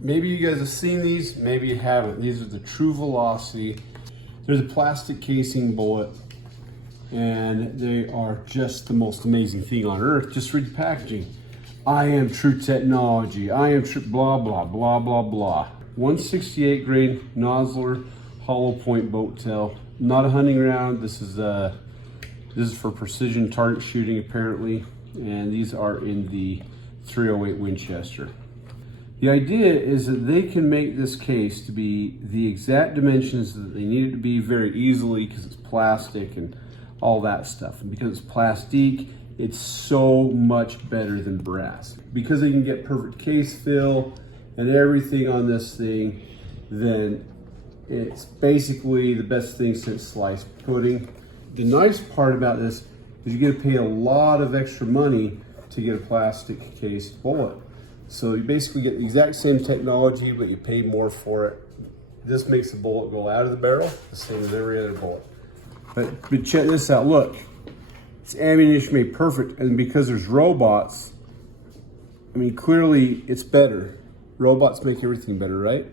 maybe you guys have seen these, maybe you haven't. These are the True Velocity. They're the plastic casing bullet, and they are just the most amazing thing on earth. Just read the packaging. I am true technology. I am true blah, blah, blah, blah, blah. 168 grain Nosler hollow point boat tail. Not a hunting round. This is for precision target shooting apparently. And these are in the 308 Winchester. The idea is that they can make this case to be the exact dimensions that they need it to be very easily because it's plastic and all that stuff. And because it's plastic, it's so much better than brass. Because they can get perfect case fill and everything on this thing, then it's basically the best thing since sliced pudding. The nice part about this is you get to pay a lot of extra money to get a plastic case bullet. So you basically get the exact same technology, but you pay more for it. This makes the bullet go out of the barrel, the same as every other bullet. But check this out, look. It's ammunition made perfect, and because there's robots, I mean, clearly it's better. Robots make everything better, right?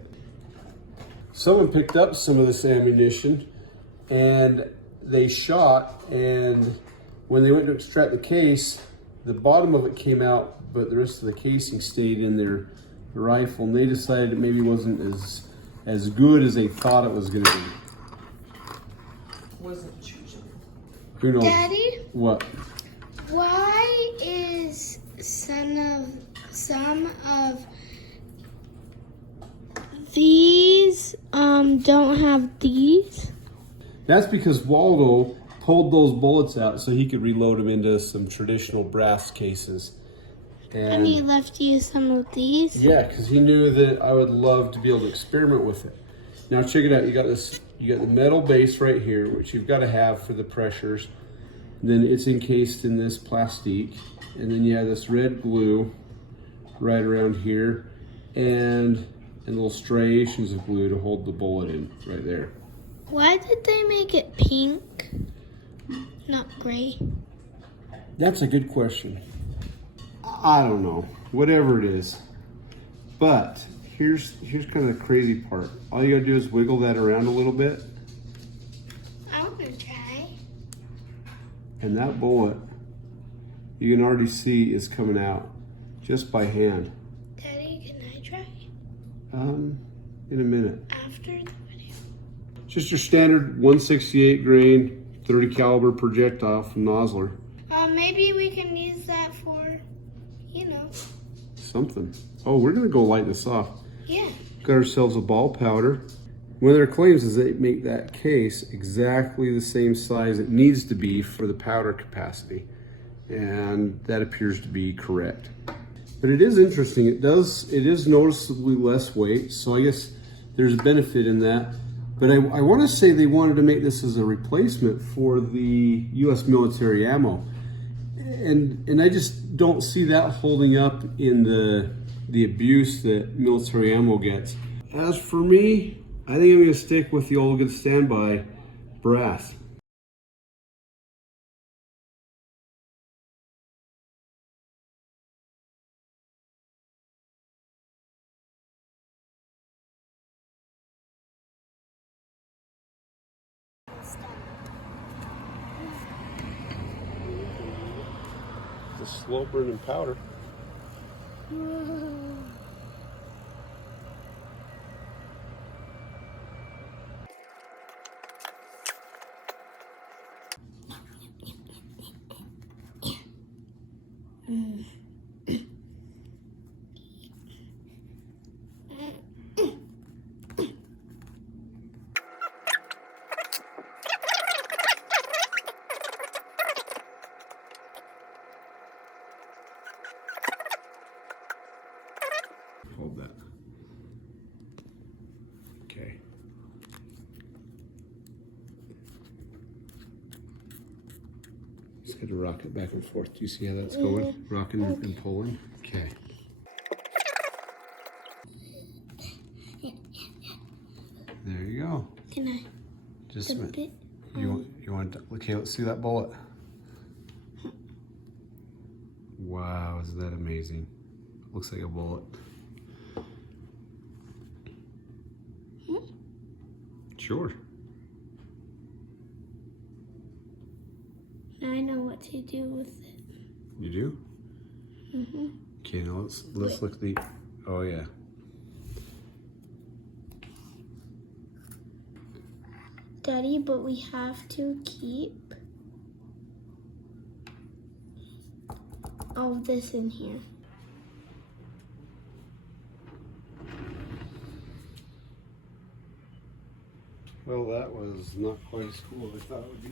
Someone picked up some of this ammunition, and they shot, and when they went to extract the case, the bottom of it came out, but the rest of the casing stayed in their rifle, and they decided it maybe wasn't as good as they thought it was going to be. Wasn't choosing. Who knows? Daddy? What? Why is some of these don't have these? That's because Waldo pulled those bullets out so he could reload them into some traditional brass cases. And he left you some of these? Yeah, because he knew that I would love to be able to experiment with it. Now check it out. You got the metal base right here, which you've got to have for the pressures. And then it's encased in this plastique, and then you have this red glue right around here, and little striations of glue to hold the bullet in right there. Why did they make it pink, not gray? That's a good question. I don't know, whatever it is. But here's kind of the crazy part. All you gotta do is wiggle that around a little bit, I want to try. and that bullet, you can already see is coming out just by hand. Daddy, can I try? In a minute. After the video. Just your standard 168 grain, 30 caliber projectile from Nosler. Maybe we can use that for, Something. Oh, we're gonna go light this off. yeah. Got ourselves a ball powder. One of their claims is they make that case exactly the same size it needs to be for the powder capacity. And that appears to be correct. But it is interesting. It is noticeably less weight, so I guess there's a benefit in that. But I want to say they wanted to make this as a replacement for the U.S. military ammo. And I just don't see that holding up in the abuse that military ammo gets. As for me, I think I'm going to stick with the old good standby brass. The slow burning powder. Hold that. Okay. Just got to rock it back and forth. Do you see how that's going? Rocking and pulling. Okay. There you go. Can I? Just dip it? you want to, okay, let's see that bullet. Wow, isn't that amazing? Looks like a bullet. Sure. Now I know what to do with it. You do? Mm-hmm. Okay, now let's look at the. Oh yeah. Daddy, but we have to keep all of this in here. Well, that was not quite as cool as I thought it would be.